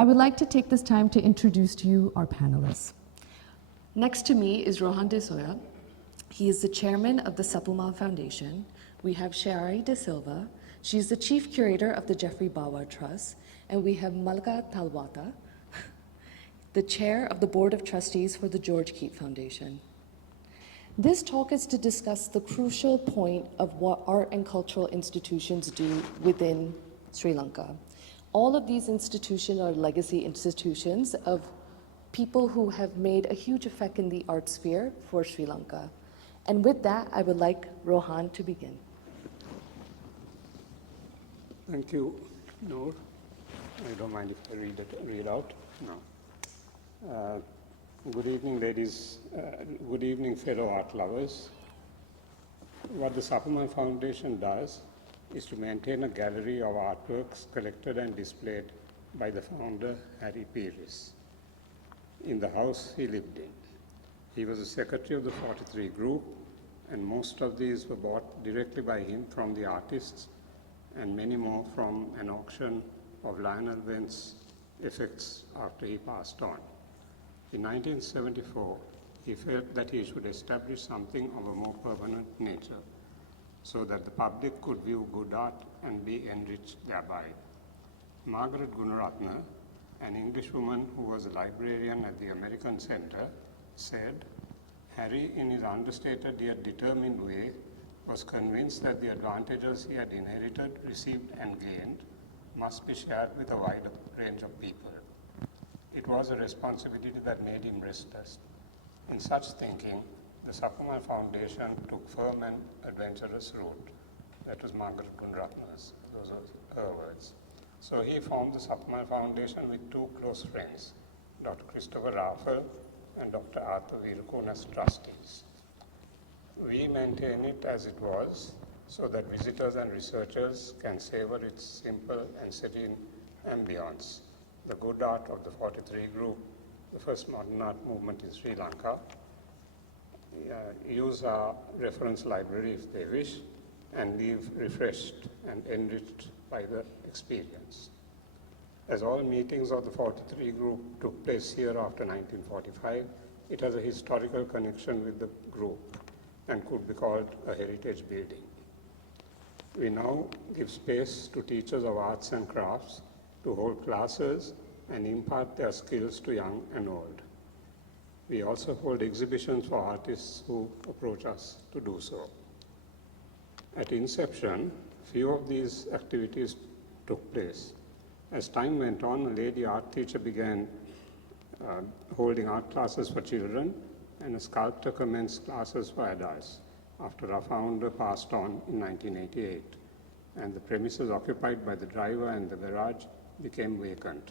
I would like to take this time to introduce to you our panelists. Next to me is Rohan de Soysa. He is the chairman of the Sapumal Foundation. We have Shayari de Silva. She's the chief curator of the Geoffrey Bawa Trust. And we have Malaka Thalwatte, the chair of the Board of Trustees for the George Keyt Foundation. This talk is to discuss the crucial point of what art and cultural institutions do within Sri Lanka. All of these institutions are legacy institutions of people who have made a huge effect in the art sphere for Sri Lanka. And with that, I would like Rohan to begin. Thank you, Nour. I don't mind if I read out. No. Good evening, ladies. Good evening, fellow art lovers. What the Sapumal Foundation does is to maintain a gallery of artworks collected and displayed by the founder, Harry Peiris, in the house he lived in. He was the secretary of the 43 group, and most of these were bought directly by him from the artists, and many more from an auction of Lionel Wendt's effects after he passed on. In 1974, he felt that he should establish something of a more permanent nature so that the public could view good art and be enriched thereby. Margaret Gunaratne, an Englishwoman who was a librarian at the American Center, said, Harry, in his understated yet determined way, was convinced that the advantages he had inherited, received, and gained must be shared with a wider range of people. It was a responsibility that made him restless. In such thinking, the Sapumal Foundation took firm and adventurous route. That was Margaret Gunaratne's, those are her words. So he formed the Sapumal Foundation with two close friends, Dr. Christopher Raffel and Dr. Arthur Virukun as trustees. We maintain it as it was so that visitors and researchers can savor its simple and serene ambience. The good art of the 43 group, the first modern art movement in Sri Lanka, use our reference library if they wish, and leave refreshed and enriched by the experience. As all meetings of the 43 group took place here after 1945, it has a historical connection with the group and could be called a heritage building. We now give space to teachers of arts and crafts to hold classes and impart their skills to young and old. We also hold exhibitions for artists who approach us to do so. At inception, few of these activities took place. As time went on, a lady art teacher began holding art classes for children, and a sculptor commenced classes for adults after our founder passed on in 1988, and the premises occupied by the driver and the garage became vacant.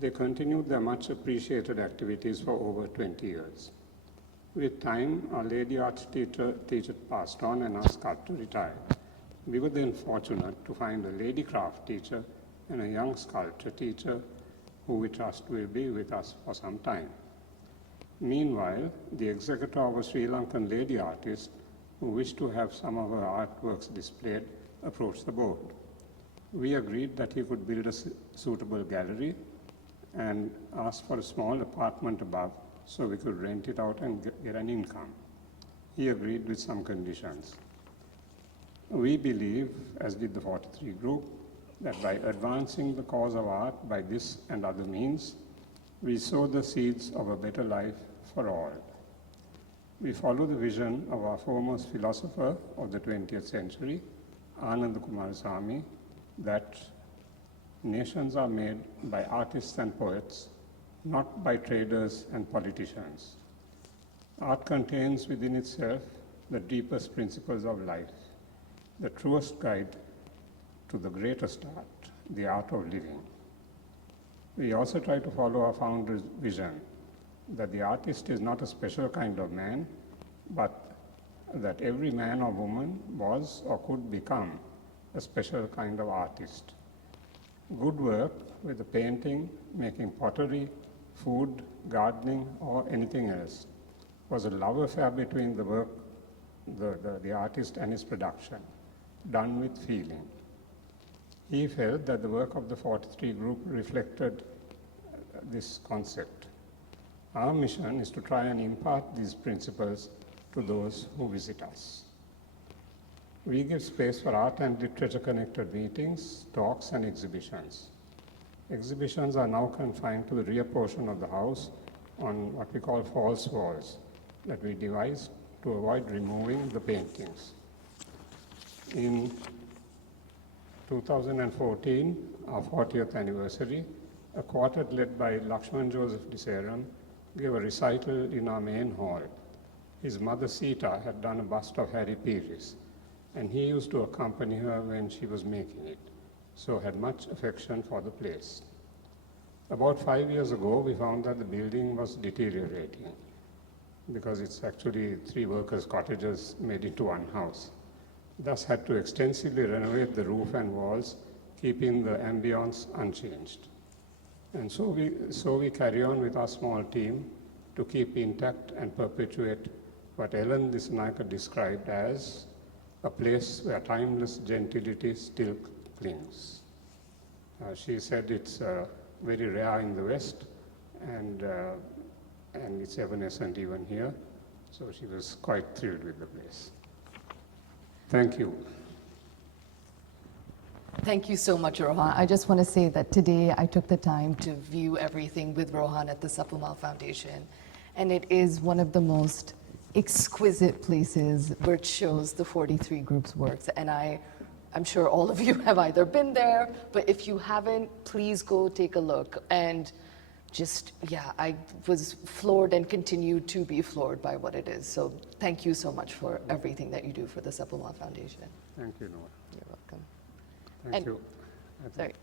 They continued their much appreciated activities for over 20 years. With time, our lady art teacher passed on and our sculptor retired. We were then fortunate to find a lady craft teacher and a young sculpture teacher who we trust will be with us for some time. Meanwhile, the executor of a Sri Lankan lady artist who wished to have some of her artworks displayed approached the board. We agreed that he could build a suitable gallery and asked for a small apartment above so we could rent it out and get an income. He agreed with some conditions. We believe, as did the 43 group, that by advancing the cause of art by this and other means, we sow the seeds of a better life for all. We follow the vision of our foremost philosopher of the 20th century, Ananda Kumarasamy, that nations are made by artists and poets, not by traders and politicians. Art contains within itself the deepest principles of life, the truest guide to the greatest art, the art of living. We also try to follow our founder's vision that the artist is not a special kind of man, but that every man or woman was or could become a special kind of artist. Good work with the painting, making pottery, food, gardening, or anything else was a love affair between the work, the artist and his production, done with feeling. He felt that the work of the 43 group reflected this concept. Our mission is to try and impart these principles to those who visit us. We give space for art and literature-connected meetings, talks, and exhibitions. Exhibitions are now confined to the rear portion of the house on what we call false walls that we devise to avoid removing the paintings. In 2014, our 40th anniversary, a quartet led by Lakshman Joseph Deseram gave a recital in our main hall. His mother Sita had done a bust of Harry Pearis, and he used to accompany her when she was making it, so had much affection for the place. About 5 years ago, we found that the building was deteriorating because it's actually 3 workers' cottages made into one house. Thus had to extensively renovate the roof and walls, keeping the ambience unchanged. And so we carry on with our small team to keep intact and perpetuate what Ellen Dissanayake described as a place where timeless gentility still clings. She said it's very rare in the West, and it's evanescent even here. So she was quite thrilled with the place. Thank you. Thank you so much, Rohan. I just want to say that today I took the time to view everything with Rohan at the Sapumal Foundation, and it is one of the most exquisite places where it shows the 43 groups' works. And I'm sure all of you have either been there, but if you haven't, please go take a look. And just, yeah, I was floored and continue to be floored by what it is. So thank you so much for everything that you do for the Sapumal Foundation. Thank you, Nour. You're welcome. Thank And- you. Sorry.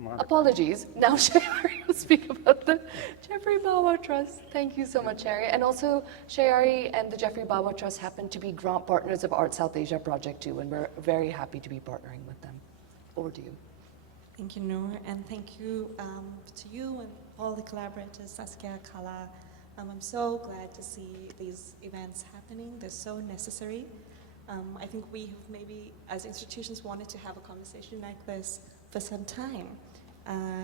Malaka. Apologies. Now Shayari will speak about the Geoffrey Bawa Trust. Thank you so much, Shayari. And also, Shayari and the Geoffrey Bawa Trust happen to be grant partners of Art South Asia Project too, and we're very happy to be partnering with them. Over to you. Thank you, Nour, and thank you to you and all the collaborators, Saskia, KALΑ. I'm so glad to see these events happening. They're so necessary. I think we have maybe, as institutions, wanted to have a conversation like this for some time.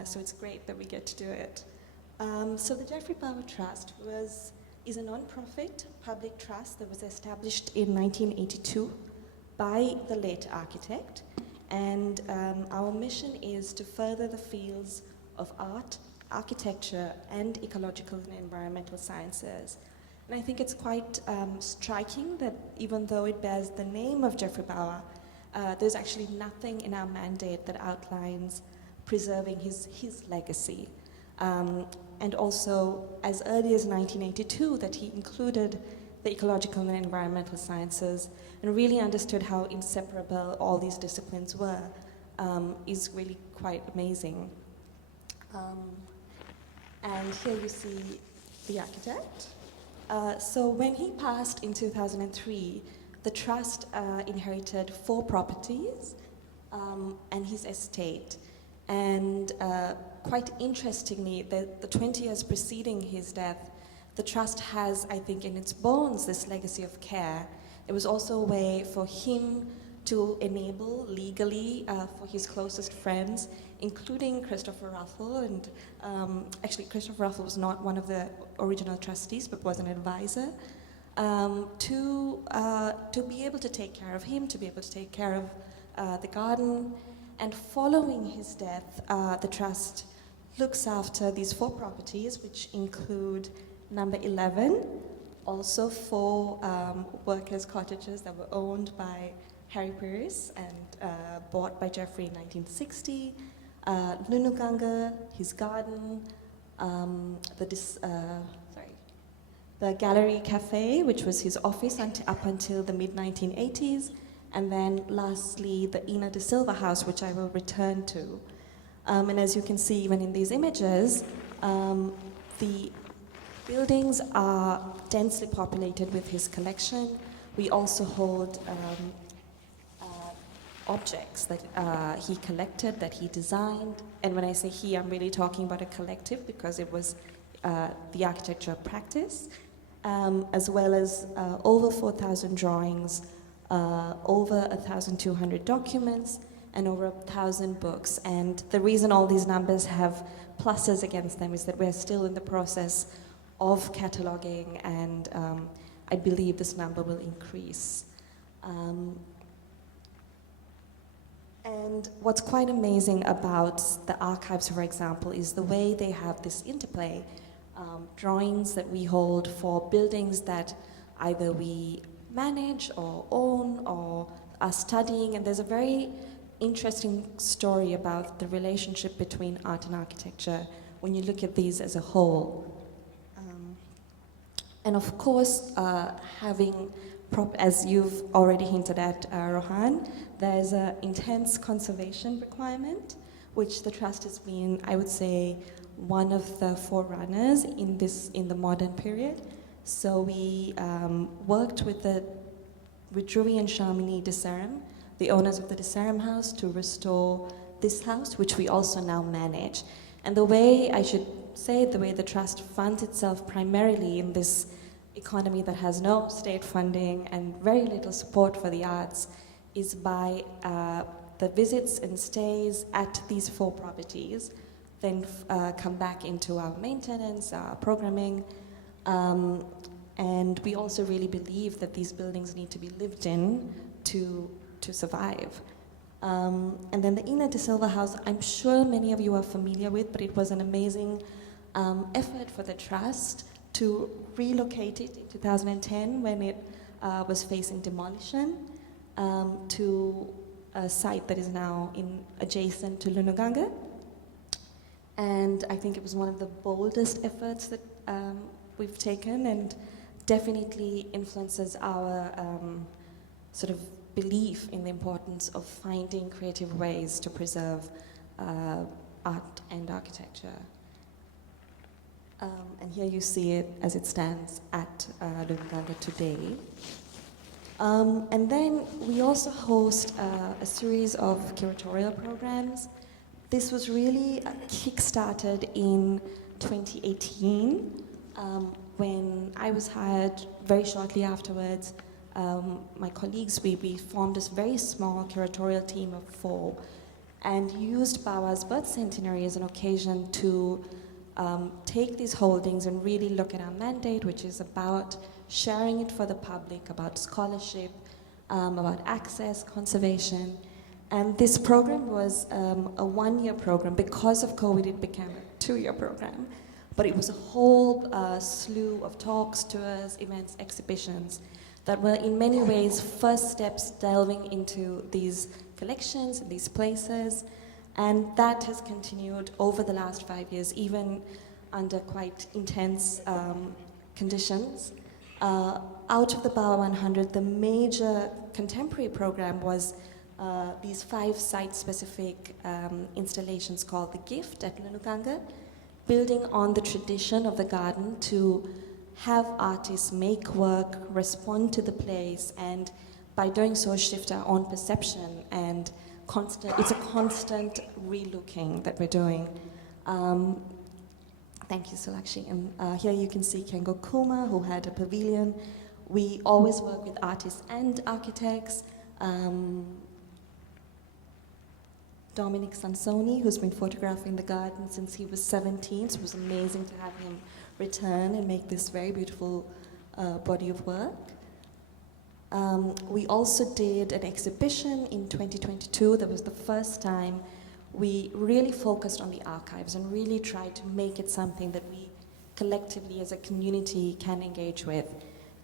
So it's great that we get to do it. So the Geoffrey Bawa Trust is a non-profit public trust that was established in 1982 by the late architect. And our mission is to further the fields of art, architecture, and ecological and environmental sciences. And I think it's quite striking that even though it bears the name of Geoffrey Bawa, there's actually nothing in our mandate that outlines preserving his legacy. And also, as early as 1982, that he included the ecological and environmental sciences and really understood how inseparable all these disciplines were, is really quite amazing. And here you see the architect. So when he passed in 2003, the trust inherited 4 properties and his estate. And quite interestingly, the 20 years preceding his death, the trust has, I think, in its bones this legacy of care. It was also a way for him to enable legally for his closest friends, including Christopher Ruffle, and actually Christopher Ruffle was not one of the original trustees, but was an advisor, to be able to take care of him, to be able to take care of the garden. And following his death, the trust looks after these 4 properties, which include number 11, also 4 workers' cottages that were owned by Harry Pearis and bought by Geoffrey in 1960, Lunuganga, his garden, the Gallery Cafe, which was his office up until the mid-1980s, and then lastly, the Ina de Silva house, which I will return to. And as you can see, even in these images, the buildings are densely populated with his collection. We also hold objects that he collected, that he designed. And when I say he, I'm really talking about a collective because it was the architecture practice, as well as over 4,000 drawings over 1,200 documents, and over 1,000 books. And the reason all these numbers have pluses against them is that we're still in the process of cataloging, and I believe this number will increase. And what's quite amazing about the archives, for example, is the way they have this interplay. Drawings that we hold for buildings that either we manage or own or are studying, and there's a very interesting story about the relationship between art and architecture when you look at these as a whole. And of course, as you've already hinted at, Rohan, there's an intense conservation requirement, which the Trust has been, I would say, one of the forerunners in the modern period. So we worked with Drury and Shamini Desaram, the owners of the Desaram house, to restore this house, which we also now manage. And the way the Trust funds itself primarily in this economy that has no state funding and very little support for the arts is by the visits and stays at these 4 properties, then come back into our maintenance, our programming, and we also really believe that these buildings need to be lived in to survive. And then the Ina de Silva house, I'm sure many of you are familiar with, but it was an amazing effort for the Trust to relocate it in 2010 when it was facing demolition to a site that is now adjacent to Lunuganga. And I think it was one of the boldest efforts that we've taken, and definitely influences our sort of belief in the importance of finding creative ways to preserve art and architecture. And here you see it as it stands at Lunuganga today. And then we also host a series of curatorial programs. This was really kick-started in 2018 when I was hired. Very shortly afterwards, my colleagues, we formed this very small curatorial team of 4 and used Bawa's birth centenary as an occasion to take these holdings and really look at our mandate, which is about sharing it for the public, about scholarship, about access, conservation. And this program was a 1-year program. Because of COVID, it became a 2-year program. But it was a whole slew of talks, tours, events, exhibitions that were in many ways first steps delving into these collections, these places. And that has continued over the last 5 years, even under quite intense conditions. Out of the Bawa 100, the major contemporary program was these 5 site-specific installations called The Gift at Lunuganga, building on the tradition of the garden to have artists make work, respond to the place, and by doing so shift our own perception. And it's a constant relooking that we're doing. Thank you, Sulakshi. And here you can see Kengo Kuma, who had a pavilion. We always work with artists and architects. Dominic Sansoni, who's been photographing the garden since he was 17, so it was amazing to have him return and make this very beautiful body of work. We also did an exhibition in 2022. That was the first time we really focused on the archives and really tried to make it something that we collectively as a community can engage with.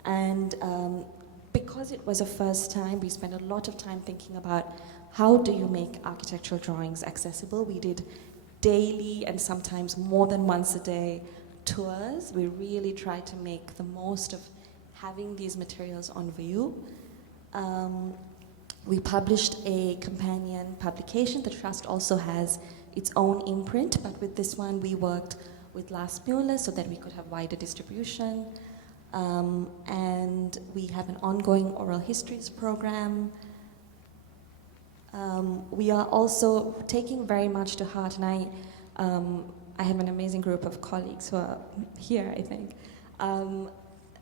And because it was a first time, we spent a lot of time thinking about how do you make architectural drawings accessible. We did daily and sometimes more than once a day tours. We really tried to make the most of having these materials on view. We published a companion publication. The Trust also has its own imprint, but with this one we worked with Lars Mueller so that we could have wider distribution. And we have an ongoing oral histories program. We are also taking very much to heart, and I have an amazing group of colleagues who are here, I think,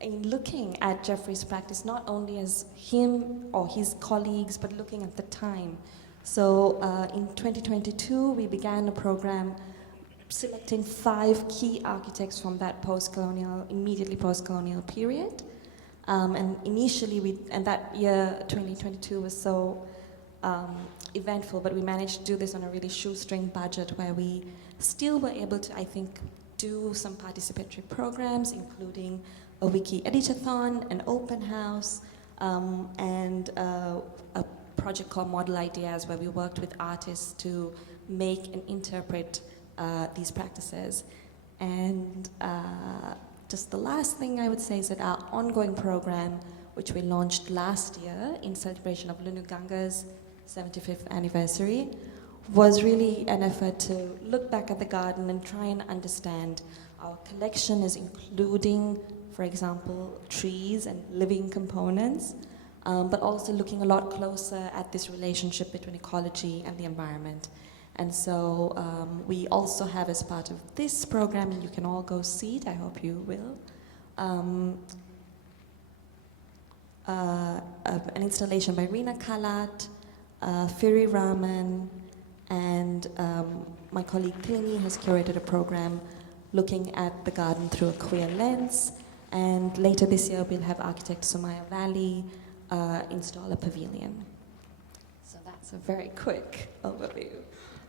in looking at Geoffrey's practice, not only as him or his colleagues, but looking at the time. So in 2022, we began a program selecting 5 key architects from that immediately post-colonial period. And initially, and that year, 2022, was so eventful, but we managed to do this on a really shoestring budget where we still were able to, I think, do some participatory programs, including a wiki editathon, an open house, and a project called Model Ideas, where we worked with artists to make and interpret these practices. And just the last thing I would say is that our ongoing program, which we launched last year in celebration of Lunu Ganga's 75th anniversary, was really an effort to look back at the garden and try and understand our collection is including, for example, trees and living components, but also looking a lot closer at this relationship between ecology and the environment. And so we also have, as part of this program, and you can all go see it, I hope you will, an installation by Rina Kalat, Firi Raman, and my colleague Klini has curated a program looking at the garden through a queer lens. And later this year, we'll have architect Sumaya Valley install a pavilion. So that's a very quick overview.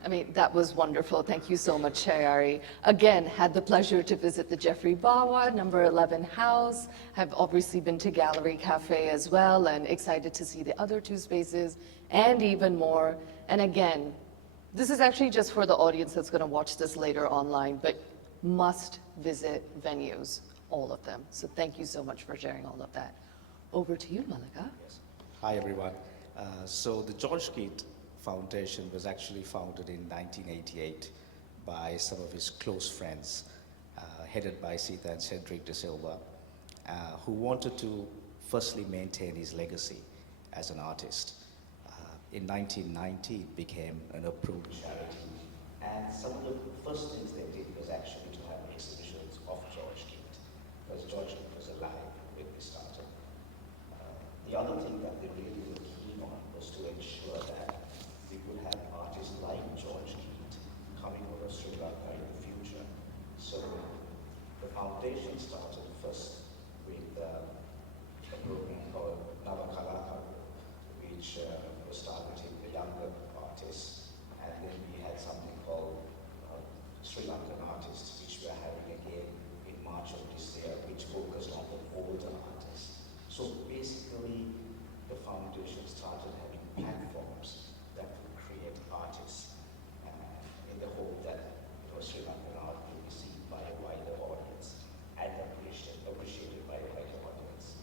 I mean, that was wonderful. Thank you so much, Shayari. Again, had the pleasure to visit the Geoffrey Bawa, number 11 house. Have obviously been to Gallery Cafe as well, and excited to see the other 2 spaces, and even more. And again, this is actually just for the audience that's going to watch this later online, but must visit venues, all of them. So thank you so much for sharing all of that. Over to you, Malaka. Yes. Hi, everyone. So the George Keyt Foundation was actually founded in 1988 by some of his close friends, headed by Sita and Cedric de Silva, who wanted to firstly maintain his legacy as an artist. In 1990, it became an approved charity, and some of the first things they did was actually to have exhibitions of George Keyt, because George Keyt was alive when they started. The other thing that they really were keen on was to ensure that we would have artists like George Keyt coming over Sri Lanka in the future. So the foundation started first with a program called Malaka Thalwatte, which was targeting the younger artists, and then we had something called Sri Lankan artists, which we are having again in March of this year, which focused on the older artists. So basically, the foundation started having platforms that would create artists in the hope that Sri Lankan art would be seen by a wider audience and appreciated by a wider audience.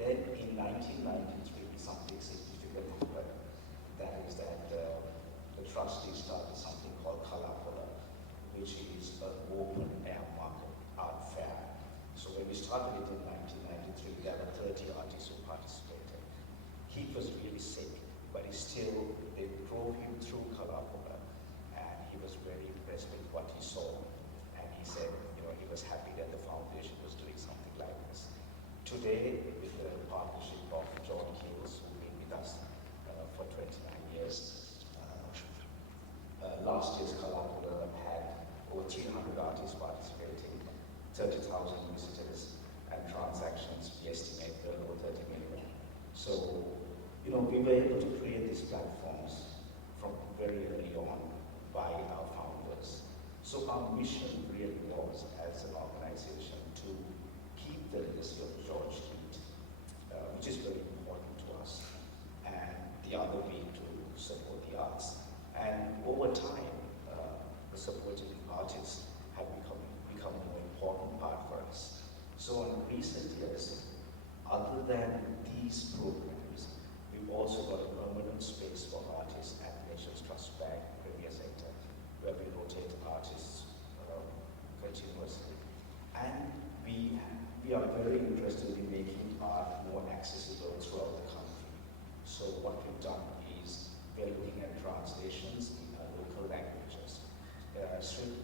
Then in 1993, something significant happened. That is that the trustees started something called KALΑ ASAP, which is an open air market art fair. So when we started it in 1993, there were 30 artists who participated. He was really sick, but they drove him through KALAA, and he was very impressed with what he saw. And he said, he was happy that the foundation was doing something like this. Today, with the partnership of George Keyt, who's been with us for 29 years, last year's KALAA had over 300 artists participating, 30,000 visitors, and transactions, we estimate, over 30 million. So, we were able to create these platforms from very early on by our founders. So our mission really was, as an organization, to keep the legacy of George Keyt, which is very important to us, and the other being to support the arts. And over time, the supporting artists have become a more important part for us. So in recent years, other than these programs, we've also got a permanent space for artists at Nations Trust Bank Premier Center, where we rotate artists continuously. And we are very interested in making art more accessible throughout the country. So what we've done is we're looking at translations in local languages.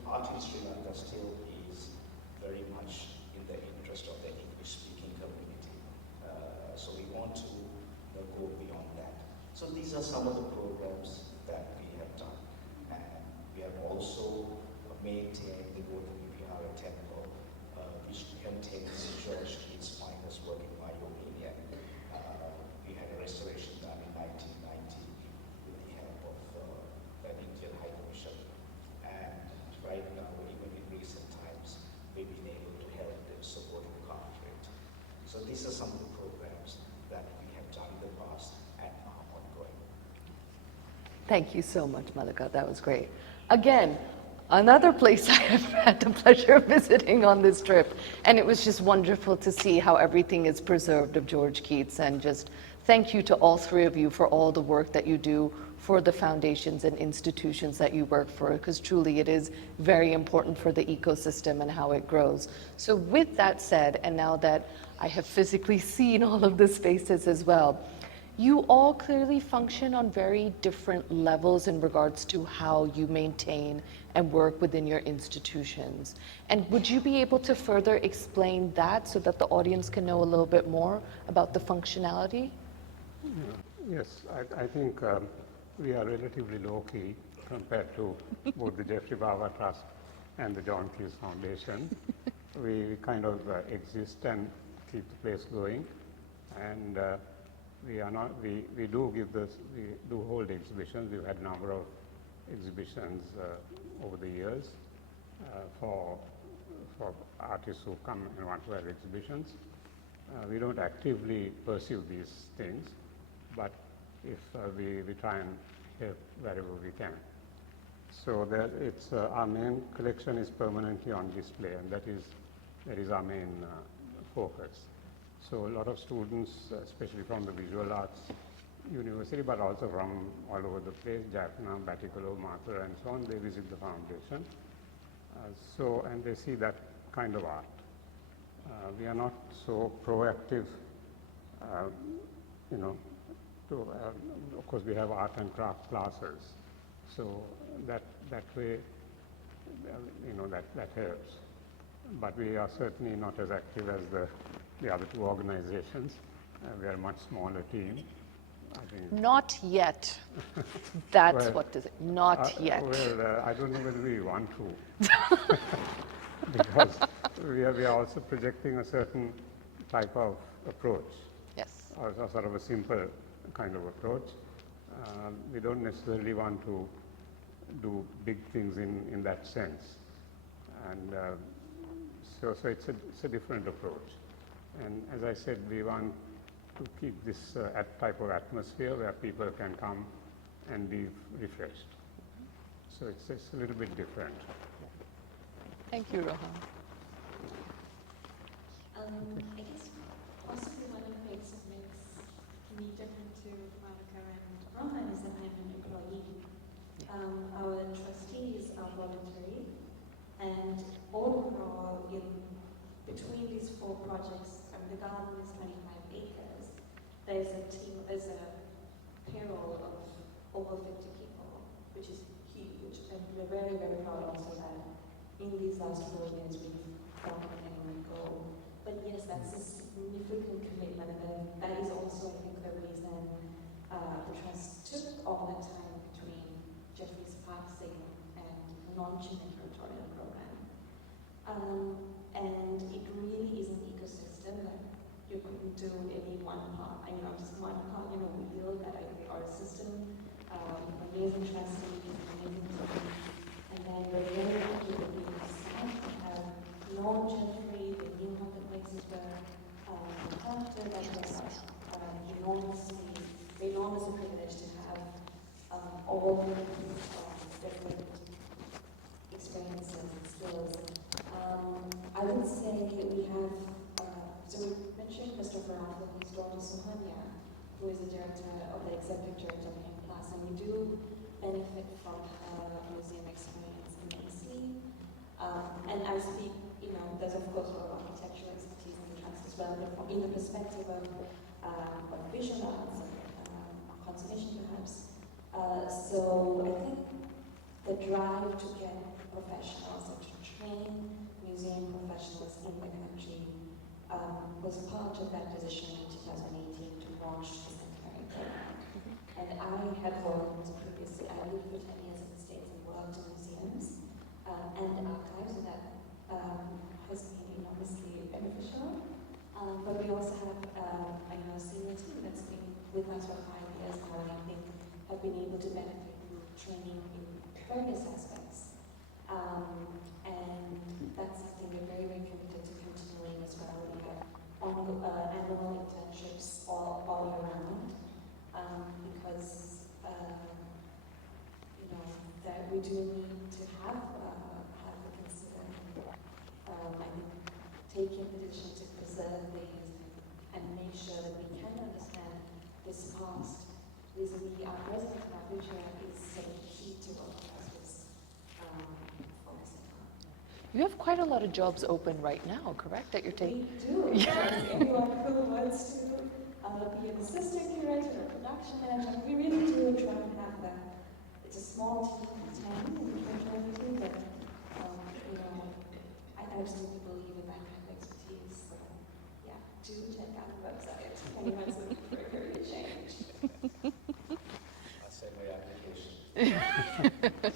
Art in Sri Lanka still is very much in the interest of the English-speaking community. So we want to go beyond that. So these are some of the programs that we have done. And we have also maintained the Board of Temple, which contains George Keyt's finest work in my opinion. We had a restoration done in 1990 with the help of an Indian High Commission. And right now, even in recent times, we've been able to help them support the conflict. So these are some of the programs that we have done in the past and are ongoing. Thank you so much, Malaka. That was great. Again, another place I have had the pleasure of visiting on this trip, and it was just wonderful to see how everything is preserved of George Keats, and just thank you to all three of you for all the work that you do for the foundations and institutions that you work for, because truly it is very important for the ecosystem and how it grows. So with that said, and now that I have physically seen all of the spaces as well, you all clearly function on very different levels in regards to how you maintain and work within your institutions. And would you be able to further explain that so that the audience can know a little bit more about the functionality? Yes, I think we are relatively low-key compared to both the Geoffrey Bawa Trust and the John Keyt Foundation. We kind of exist and keep the place going, and we do hold exhibitions. We've had a number of exhibitions over the years for artists who come and want to have exhibitions. We don't actively pursue these things, but if we try and help wherever we can. So our main collection is permanently on display, and that is our main focus. So a lot of students, especially from the Visual Arts University, but also from all over the place, Jaffna, Batticalow, Martha, and so on, they visit the foundation. And they see that kind of art. We are not so proactive, of course we have art and craft classes, so that way, that helps. But we are certainly not as active as the other two organizations. We are a much smaller team. I think. Not yet. That's what does it, not yet. Well, I don't know whether we want to. Because we are also projecting a certain type of approach. Yes. Or sort of a simple kind of approach. We don't necessarily want to do big things in that sense. And so it's a different approach. And as I said, we want to keep this type of atmosphere where people can come and be refreshed. So it's a little bit different. Thank you, Rohan. I guess possibly one of the things that makes me different to Malaka and Rohan is that I'm an employee. Our trustees are voluntary, and overall, in between these four projects, the garden is 25 acres. There's a payroll of over 50 people, which is huge, and we're very, very proud also that in these last 4 years we've found anyone go. But yes, that's a significant commitment, and that is also, I think, the reason the trust took all that time between Geoffrey's passing and the launching the curatorial program. And it really is an ecosystem that you couldn't do any one part. I mean, just one part, we build that our system, amazing trustees, amazing team, and then we're very lucky that we have known Geoffrey, the new marketplaces were after that was enormous privilege to have all different experiences and skills. I would say we have, so we mentioned Christopher Alpha, who's daughter Sohania, who is the director of the executive director of Plus, and we do benefit from her museum experience immensely. And I speak, there's of course a lot of architectural expertise in the trust as well, but in the perspective of visual arts and conservation perhaps. So I think the drive to get professionals and to train museum professionals in the country was part of that decision in 2018 to launch the centenary program. And I had worked previously, I lived for 10 years in the States and worked in museums and archives, and that has been enormously beneficial. But we also have a senior team that's been with us for 5 years now, and I think have been able to benefit from training in various aspects. And that's something we're very, very committed to continuing as well. We have annual internships all year round, because that we do need to have a consider. I think taking the decision to preserve things and make sure that we can understand this past vis-a-vis our present and our future is sort of key to what us focusing on. You have quite a lot of jobs open right now, correct? That you're taking. We do. Yes. Everyone who wants to be an assistant curator or production manager, we really do try and have that. It's a small team of 10 in the curatorial team, but I absolutely believe in that kind of expertise. So, yeah, do check out the website if anyone's looking for a career change. I'll send my application.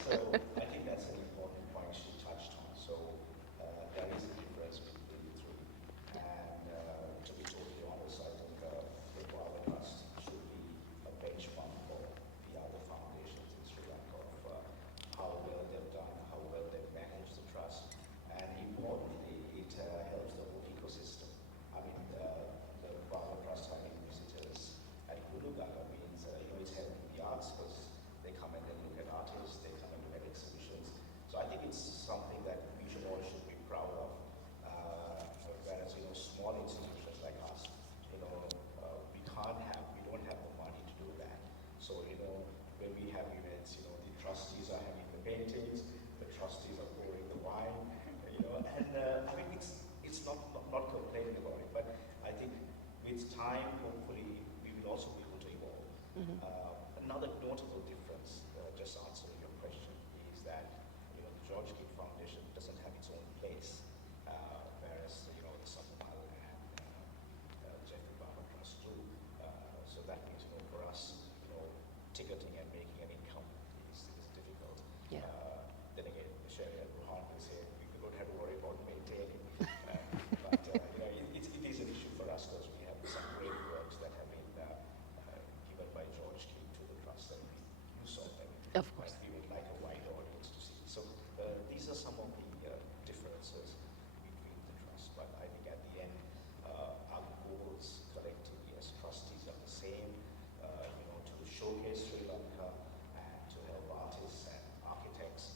So I think that's an important point she touched on. So there is a difference between the three. And to be totally honest, I think the Bawa Trust should be a benchmark for the other foundations in Sri Lanka of how well they've done, how well they've managed the trust. And importantly, it helps the whole ecosystem. I mean, the Bawa Trust having visitors at Gulugala means, it's helping the arts because they come and then look at artists, they come and look at exhibitions. So I think it's something that we should be proud of. Whereas, small institutions like us, we don't have the money to do that. So, when we have events, the trustees are having the paintings, the trustees are pouring the wine, and I mean, it's not complaining about it, but I think with time, hopefully, we will also be able to evolve. Another notable difference, just answering your question, is that the George Keyt Foundation doesn't have its own place, whereas the Sapumal and Geoffrey Bawa Trust do. So that means for us, ticketing and making an income is difficult. Yeah. Then again, Shayari and Rohan will say we don't have to worry about maintaining. But it is an issue for us because we have some great works that have been given by George Keyt to the trust, and you saw them. Of course. We would like a wide audience to see. So these are some of the differences between the trusts. But I think at the end, our goals collectively as trustees are the same. To showcase Sri Lanka and to help artists and architects.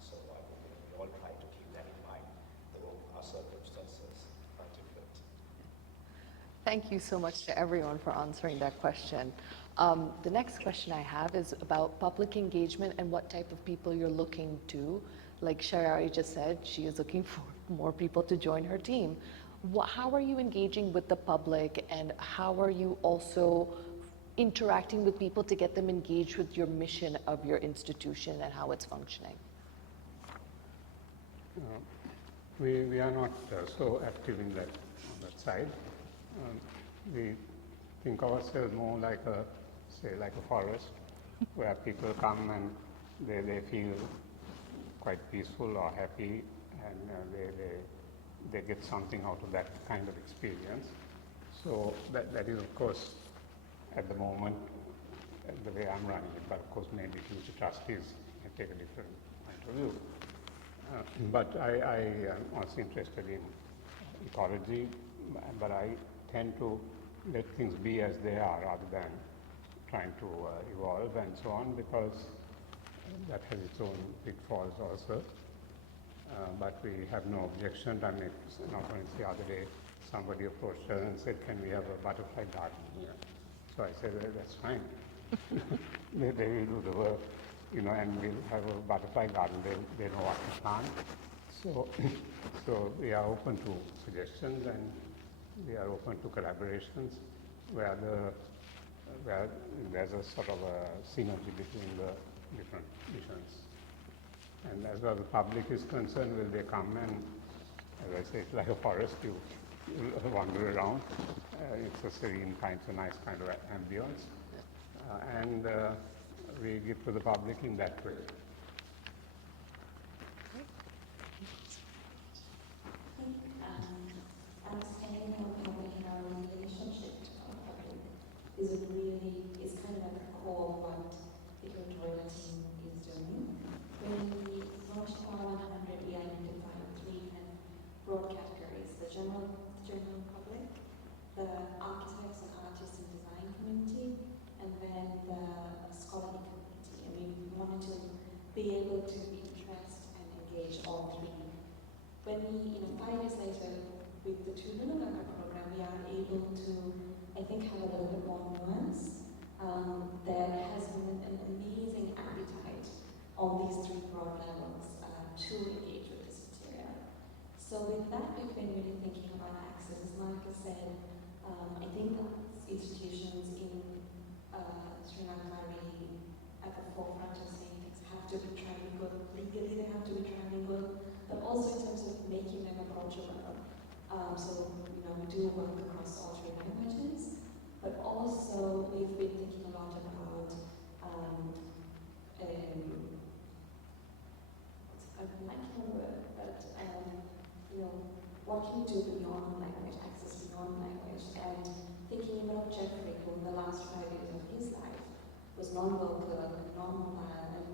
So I think we all try to keep that in mind, though our circumstances are different. Thank you so much to everyone for answering that question. The next question I have is about public engagement and what type of people you're looking to. Like Shayari just said, she is looking for more people to join her team. How are you engaging with the public, and how are you also interacting with people to get them engaged with your mission of your institution and how it's functioning? We are not so active in that side. We think of ourselves more like a forest where people come and they feel quite peaceful or happy, and they get something out of that kind of experience. So that is, of course, at the moment, the way I'm running it, but of course maybe future trustees may take a different point of view. But I am also interested in ecology, but I tend to let things be as they are rather than trying to evolve and so on, because that has its own pitfalls also. But we have no objection. I mean, not only the other day, somebody approached us and said, "Can we have a butterfly garden here?" So I said, "That's fine." they will do the work, and we'll have a butterfly garden. They know what to plant. So we are open to suggestions, and we are open to collaborations where there's a sort of a synergy between the different missions. And as well as the public is concerned, will they come and, as I say, it's like a forest, you you'll wander around. It's a serene kind, it's a nice kind of ambience. And we give to the public in that way. Understanding how public and our relationship to our public is kind of at the core of what the curatorial team is doing. When we launched our 100, we identified three kind of broad categories: the general public, the architects and artists and design community, and then the scholarly community. And we wanted to be able to interest and engage all three. When we, 5 years later, with the two Malaka program, we are able to, I think, have a little bit more nuance. There has been an amazing appetite on these three broad levels to engage with this material. So with that, we've been really thinking about access. As Malaka said, I think that institutions in Sri Lanka are really at the forefront of saying things have to be trilingual. Legally, they have to be trilingual, but also in terms of making them approachable. So, we do work across all three languages, but also we've been thinking a lot about what can we do beyond language, access beyond language, and thinking about Geoffrey, who in the last 5 years of his life was non-vocal, non-mobile, and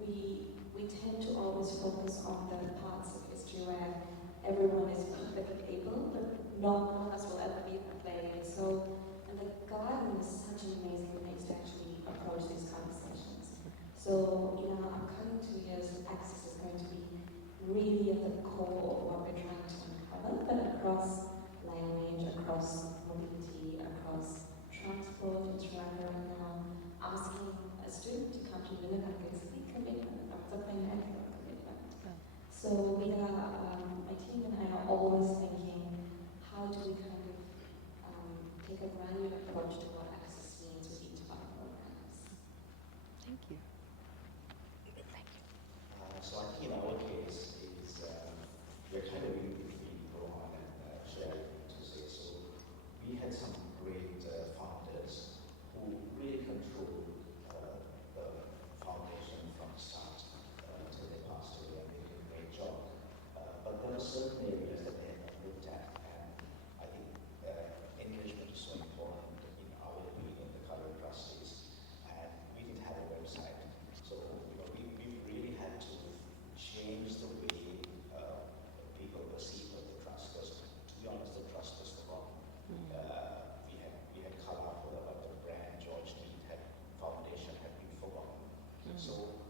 we tend to always focus on the parts of history where everyone is perfectly able, but none of us will ever be that way. And so, and the garden is such an amazing place to actually approach these conversations. So, in our upcoming 2 years, access is going to be really at the core of what we're trying to uncover, but across language, across mobility, across transport in Sri Lanka right now. Asking a student to come to Malaka is a big commitment, it's a financial commitment. So we are, my team and I are always thinking, how do we kind of take a granular approach to what access means with each of our programs? Thank you. So I think in our case is we're kind of in between Rohan and Shayari to say. So we had some great founders who really controlled the foundation from the start until they passed away, and they did a great job. But there are certain areas that they have not looked at, and I think engagement is so important in our being in the KALÀ Trustees. And we didn't have a website, so we really had to change the way people perceive of the trust. Because to be honest, the trust was forgotten. We had KALÀ, but the brand George Keyt Foundation had been forgotten. So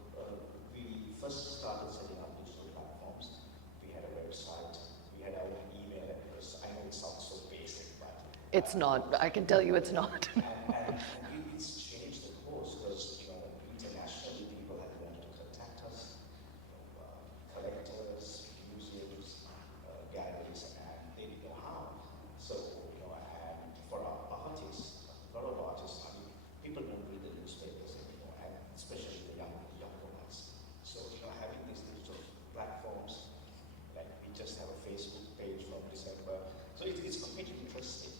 we first started setting up digital platforms. We had a website. We had our own email address. I know it sounds so basic, but It's not. I can tell you it's not. and it's changed the course because internationally people have wanted to contact us, collectors, museums, galleries, and they didn't know how. So and for our artists, a lot of artists, people don't read the newspapers anymore, and especially the younger ones. So having these digital platforms, like we just have a Facebook page from December, so it's quite interesting.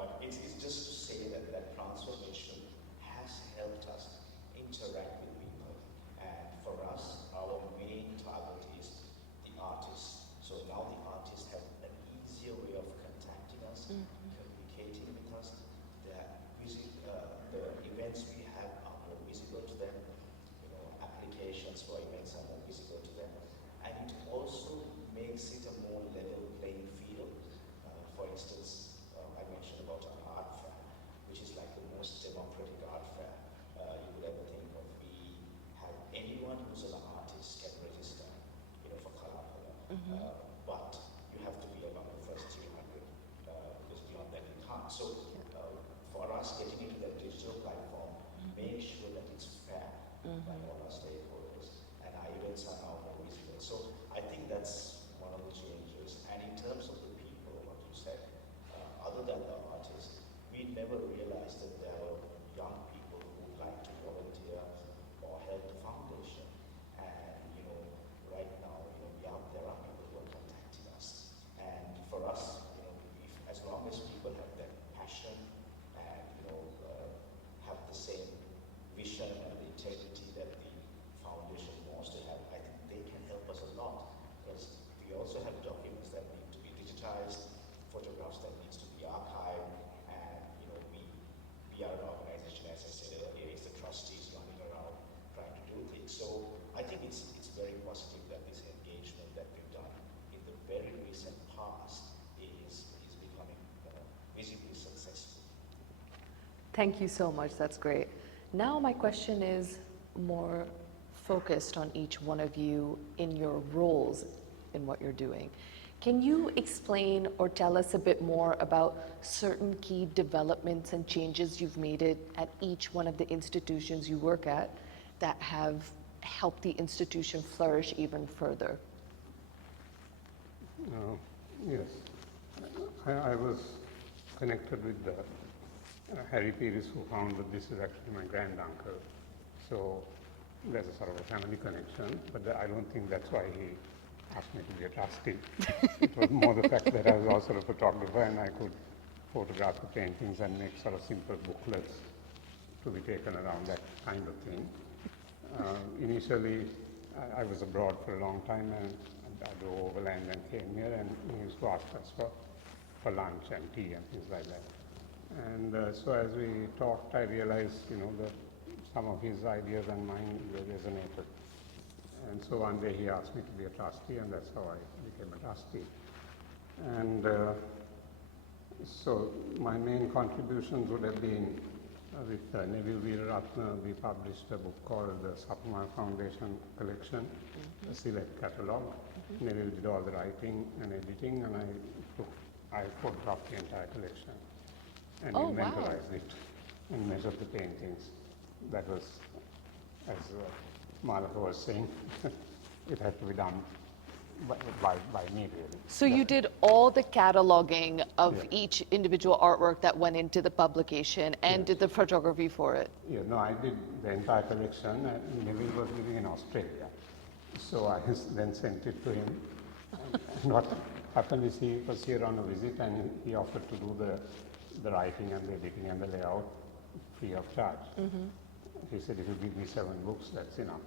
But it's just to say that transformation has helped us interact with people. And for us, our main target is the artists. So now the artists have an easier way of contacting us, communicating with us. The events we have are more visible to them. Applications for events are more visible to them. And it also makes it a more level playing field. For instance, I mentioned about an art fair, which is like the most democratic art fair you could ever think of. We have anyone who's an artist can register, for KALÀ. But you have to be among the first 300, because beyond that you can't. So for us, getting into that digital platform, make sure that it's fair by all our stakeholders, and our events are now more visible. So I think that's one of the changes. And in terms of the people, what you said, other than the artists, we never realized that there were young people who would like to volunteer or help the foundation. And right now, there are people who are contacting us. digitized, photographs that needs to be archived, and we are an organization, as I said earlier, it's the trustees running around trying to do things. So I think it's very positive that this engagement that we've done in the very recent past is becoming visibly successful. Thank you so much, that's great. Now my question is more focused on each one of you in your roles in what you're doing. Can you explain or tell us a bit more about certain key developments and changes you've made it at each one of the institutions you work at that have helped the institution flourish even further? Yes. I was connected with Harry Pires, who founded this, is actually my granduncle. So there's a sort of a family connection, but I don't think that's why he asked me to be a trustee. It was more the fact that I was also a photographer and I could photograph the paintings and make sort of simple booklets to be taken around, that kind of thing. Initially, I was abroad for a long time and I drove overland and came here, and he used to ask us for lunch and tea and things like that. And so as we talked, I realized, that some of his ideas and mine resonated. And so one day he asked me to be a trustee, and that's how I became a trustee. And so my main contributions would have been with Neville Veeraratne. We published a book called the Sapumal Foundation Collection, a select catalogue. Neville did all the writing and editing, and I photographed the entire collection and inventorized it and measured the paintings. That was, as Malaka was saying, it had to be done by me, really. So you did all the cataloging of each individual artwork that went into the publication and did the photography for it? Yeah, no, I did the entire collection, and Neville was living in Australia. So I then sent it to him. And what happened is he was here on a visit, and he offered to do the writing and the editing and the layout free of charge. He said, if you give me 7 books, that's enough.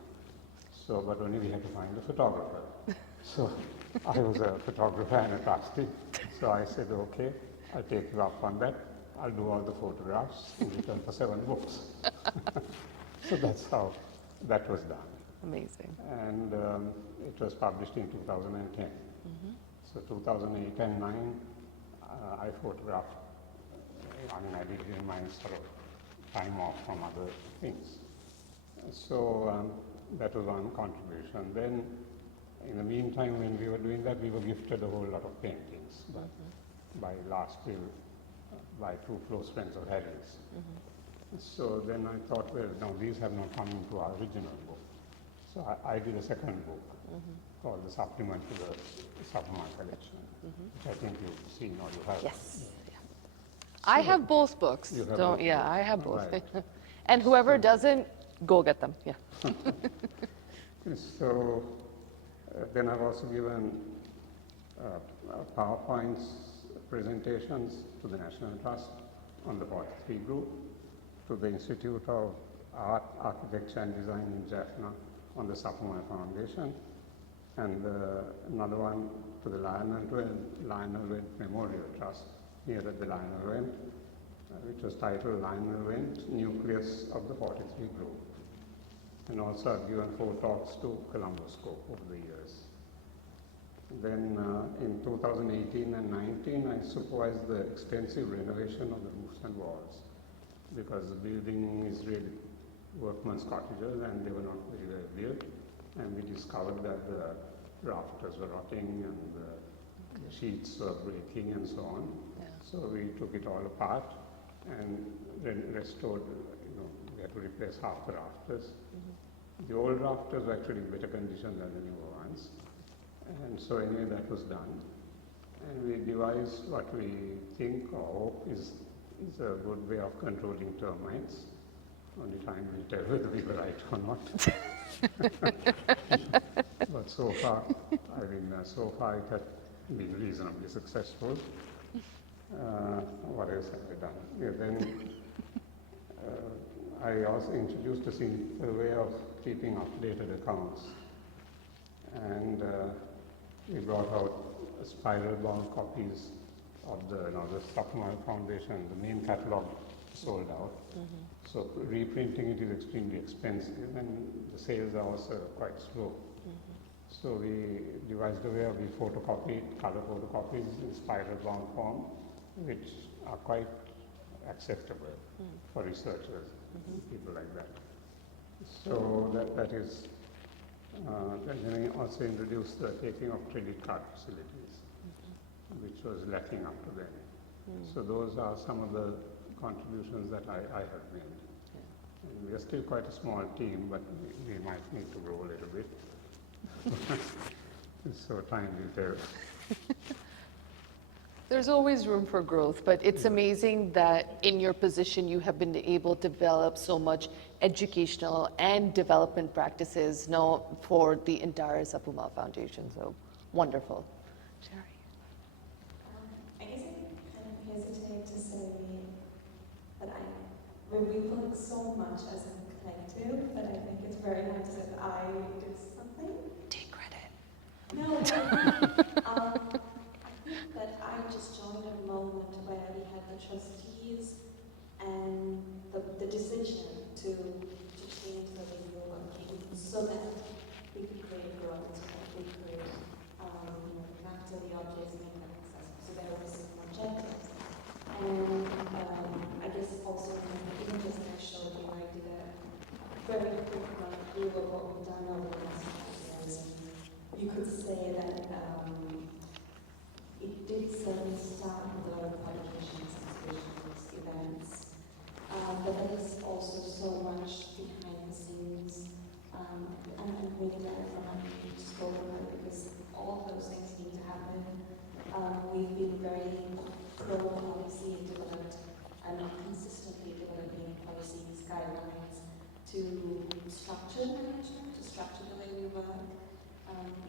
So, but only we had to find a photographer. So I was a photographer and a trustee. So I said, okay, I'll take you up on that. I'll do all the photographs in return for 7 books. So that's how that was done. Amazing. And it was published in 2010. So 2008 and 9, I photographed. I did it in my sort of time off from other things. So that was one contribution. Then, in the meantime, when we were doing that, we were gifted a whole lot of paintings by last will, by 2 close friends of Harry's. So then I thought, well, no, these have not come into our original book. So I did a second book called the Supplement to the Sapumal Collection, which I think you've seen or you have. Yes. I have both books. You have Don't, both yeah, books. I have both. Right. And whoever doesn't, go get them. Yeah. So then I've also given PowerPoints presentations to the National Trust on the 43 group, to the Institute of Art, Architecture and Design in Jaffna on the Sapumal Foundation, and another one to the Lionel Wendt Memorial Trust here at the Lionel Wendt, which was titled Lionel Wendt, Nucleus of the 43 Group. And also I've given 4 talks to Colombo Scope over the years. Then in 2018 and 19, I supervised the extensive renovation of the roofs and walls, because the building is really workmen's cottages and they were not very well built. And we discovered that the rafters were rotting and the sheets were breaking and so on. So we took it all apart and restored, we had to replace half the rafters. The old rafters were actually in better condition than the newer ones. And so anyway, that was done. And we devised what we think or hope is a good way of controlling termites. Only time will tell whether we were right or not. But so far, it has been reasonably successful. What else have we done? Yeah, then I also introduced a simple way of keeping updated accounts. And we brought out spiral bound copies of the Sapumal Foundation. The main catalog sold out. So reprinting it is extremely expensive, and the sales are also quite slow. So we devised a way of we photocopy, color photocopies in spiral bound form, which are quite acceptable for researchers, people like that. So that is, then we also introduced the taking of credit card facilities, which was lacking up to then. So those are some of the contributions that I have made. And we are still quite a small team, but we might need to grow a little bit. So time will tell. There's always room for growth, but it's amazing that in your position you have been able to develop so much educational and development practices now for the entire Sapumal Foundation. So wonderful. Shayari. I guess I kind of hesitate to say that we put so much as a collective, but I think it's very nice that I did something. Take credit. No, I think that I just joined a moment where we had the trustees and the decision to change the way we were working so that we could create growth, so that we could capture the objects, make them accessible. So there was an objective. And I guess also in the images I showed you, I did a very quick run through of what we've done over the last 5 years. You could say that it did certainly start with a lot of publications, exhibitions, events, but there is also so much behind the scenes, and I'm really glad for having you spoken about it because all of those things need to happen. We've been very pro-policy developed and consistently developing policies, guidelines to structure management, to structure the way we work.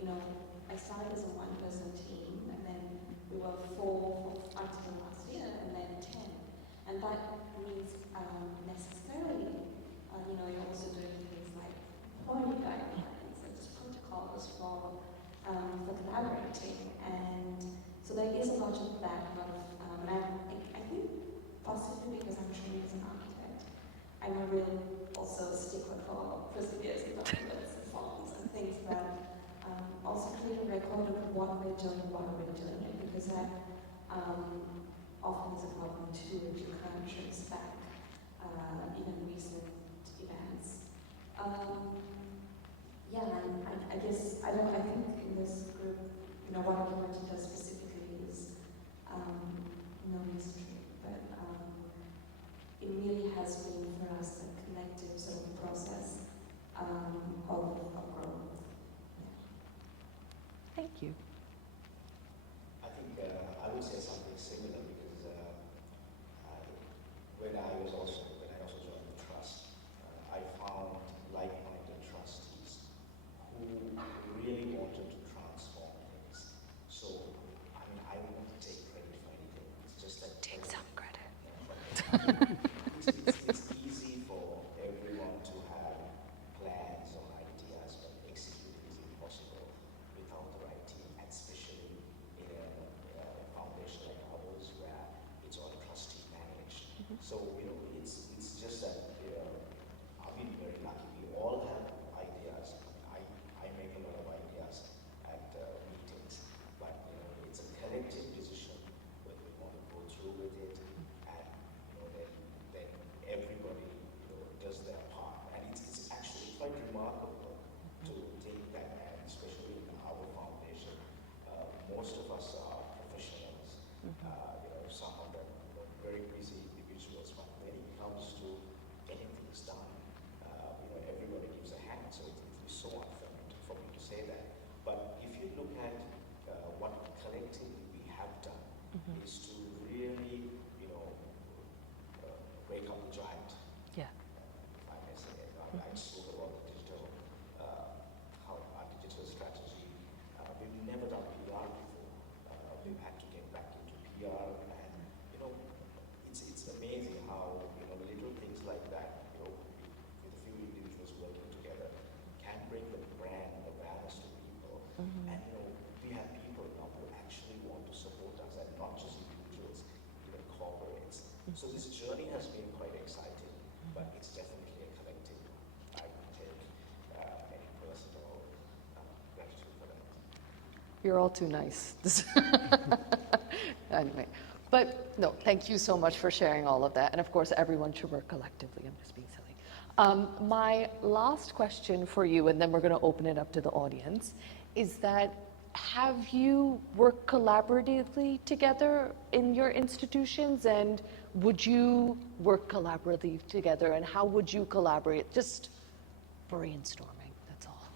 I started as a one-person team, and then we were 4 until last year, and then 10. And that means necessarily, you're also doing things like quality guidelines and just protocols for collaborating. And so there is a lot of that. And I think possibly because I'm trained as an architect, I'm a real also stickler for procedures and documents and forms and things that also create a record of what we're doing, because that often is a problem too if you can't trace back even recent events. And I guess I think in this group, what I want to do specifically is no mystery, but it really has been for us a collective sort of process of growth. Thank you. I think I would say something similar because when I also joined the trust, I found like-minded trustees who really wanted to transform things. So, I won't take credit for anything. It's just that Take some credit. It's easy for everyone to have plans or ideas, but executing is impossible without the right team, and especially in a foundation like ours where it's all trustee managed. So, it's just that I've been very lucky. We all have ideas. I make a lot of ideas at meetings, but it's a collective decision whether we want to go through with it, and then everybody does their part, and it's actually quite remarkable to take that, and especially in our foundation, most of us are professionals. Some of them very busy individuals, but when it comes to getting things done, everybody gives a hand. So it's so unfair for me to say that. But if you look at what collectively we have done, is to really, break up the giant. Yeah. If I may say, I spoke about the digital, how our digital strategy. We've never done PR before. We've had to get back into PR, and it's amazing how little things like that, with a few individuals working together, can bring the brand awareness to people. And we have support us, and not just individuals, even corporates. So this journey has been quite exciting, but it's definitely a collective one. I don't take any personal gratitude for that. You're all too nice. Anyway, but no, thank you so much for sharing all of that. And of course, everyone should work collectively. I'm just being silly. My last question for you, and then we're going to open it up to the audience, is that have you worked collaboratively together in your institutions, and would you work collaboratively together, and how would you collaborate? Just brainstorming, that's all.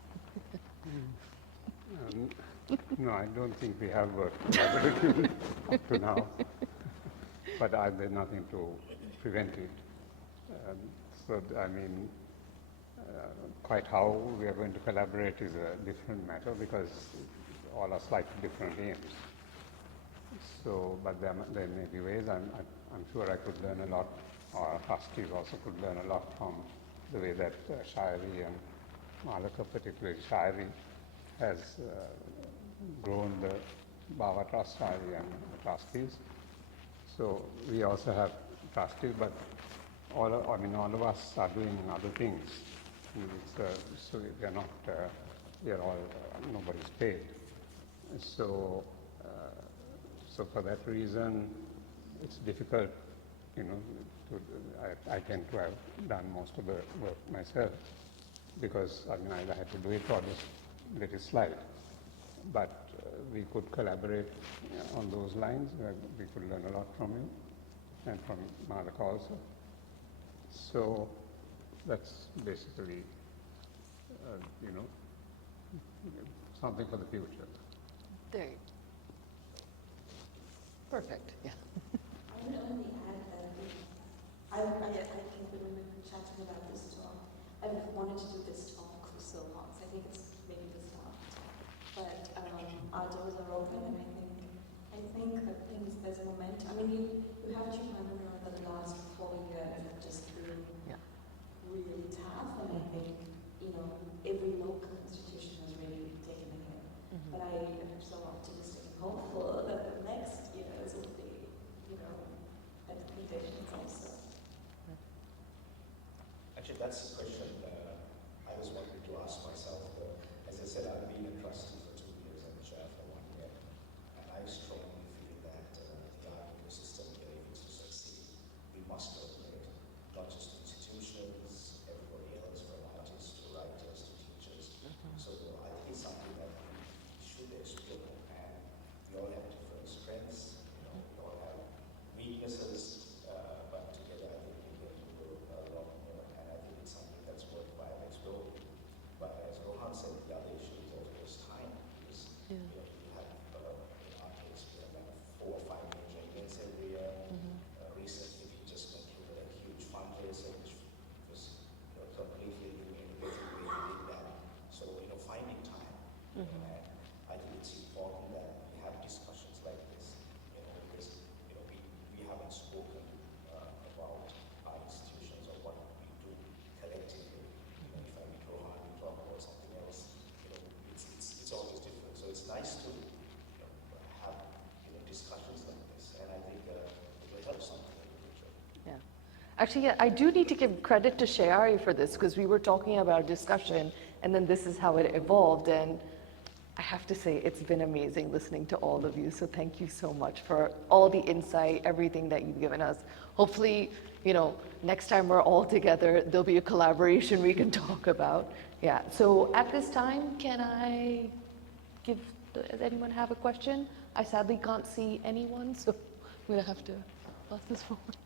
No, I don't think we have worked collaboratively up to now, but there's nothing to prevent it. Quite how we are going to collaborate is a different matter because all are slightly different aims. So, but there may be ways. I'm sure I could learn a lot, or our trustees also could learn a lot from the way that Shayari and Malaka, particularly Shayari, has grown the Bawa Trust, Shayari and the trustees. So we also have trustees, but all of us are doing other things. So we are not, we are all, nobody's paid. So for that reason, it's difficult, I tend to have done most of the work myself because either I had to do it or just let it slide. But we could collaborate on those lines. We could learn a lot from you and from Malaka also. So that's basically, something for the future. There you go. Perfect, yeah. I would only add that I think when we were chatting about this talk, I've wanted to do this talk for so long, so I think it's maybe the start. But our doors are open, and I think that there's momentum. You have to remember that the last 4 years have just been really tough, and I think every local institution has really taken a hit. But I am so optimistic and hopeful that the next years will be, better conditions also. Actually, that's a question I was wanting to ask myself. As I said, I've been a trustee for 2 years and a chair for 1 year. And I strongly feel that the art ecosystem here, if it's to succeed, we must cooperate, not just institutions, everybody else, from artists to writers to teachers. So I think it's something that we should explore. And we all have different strengths, we all have weaknesses, but together I think we can do a lot more. And I think it's something that's worthwhile exploring. But as Rohan said, the other issue is also time. Because we have, in our case, we have like 4 or 5 major events every year. Recently, we just concluded a huge fundraiser, which was completely new, innovative way to do that. So, finding time. And I think it's important that we have discussions like this, because we haven't spoken about our institutions or what we do collectively. If I meet Rohan, we talk about something else. It's always different. So it's nice to have discussions like this, and I think it will help something in the future. Yeah. Actually, I do need to give credit to Shayari for this because we were talking about discussion and then this is how it evolved, and I have to say it's been amazing listening to all of you. So thank you so much for all the insight, everything that you've given us. Hopefully, next time we're all together, there'll be a collaboration we can talk about. Yeah, so at this time, can I does anyone have a question? I sadly can't see anyone, so I'm gonna have to pass this forward.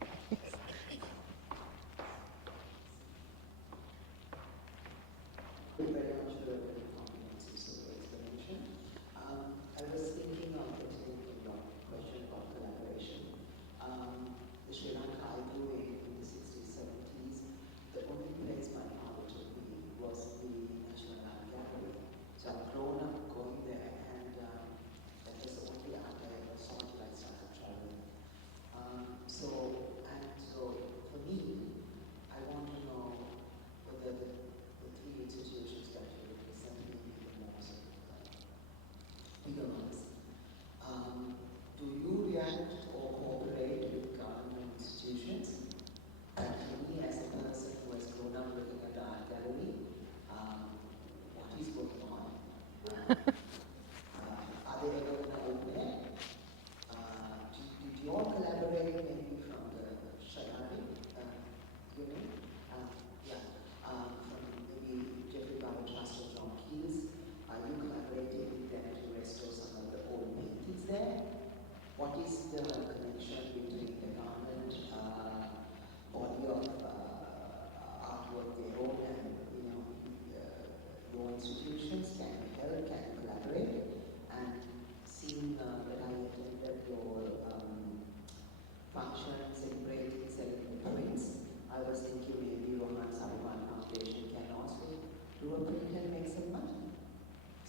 Thank you very much for a very comprehensive explanation. I was thinking of taking your question about collaboration. The Sri Lanka I grew in the 60s, 70s. The only place my father took me was the National Art Gallery. So I've grown up going there, and that was the only art I ever saw till I started traveling. So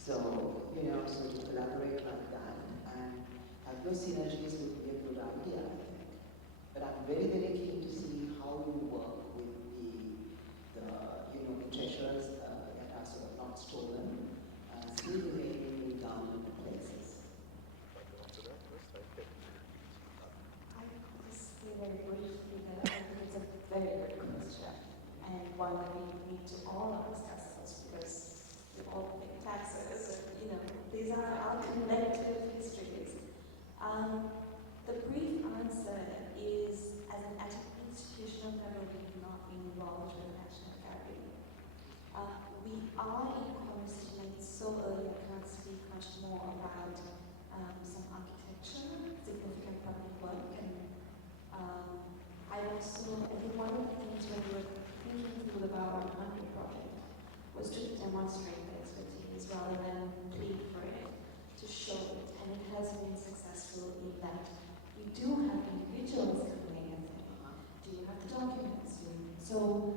So, so to collaborate like that and have those synergies would be a good idea, I think. But I'm very, very keen to see how you work with the treasures that are sort of not stolen, still remaining in government places. I just say very briefly that I think it's a very good question, and one that we need to all discuss this, because we all pay taxes, and these are our collective histories. The brief answer is, as an institutional level, we have not been involved with the National Gallery. We are in conversation, and so early I can't speak much more about some architecture, significant public work, and I think one of the things when we were thinking through the Bawa 100 project was to demonstrate the expertise rather than plead for it, to show it, and it has been successful in that we do have individuals coming and saying, do you have the documents? So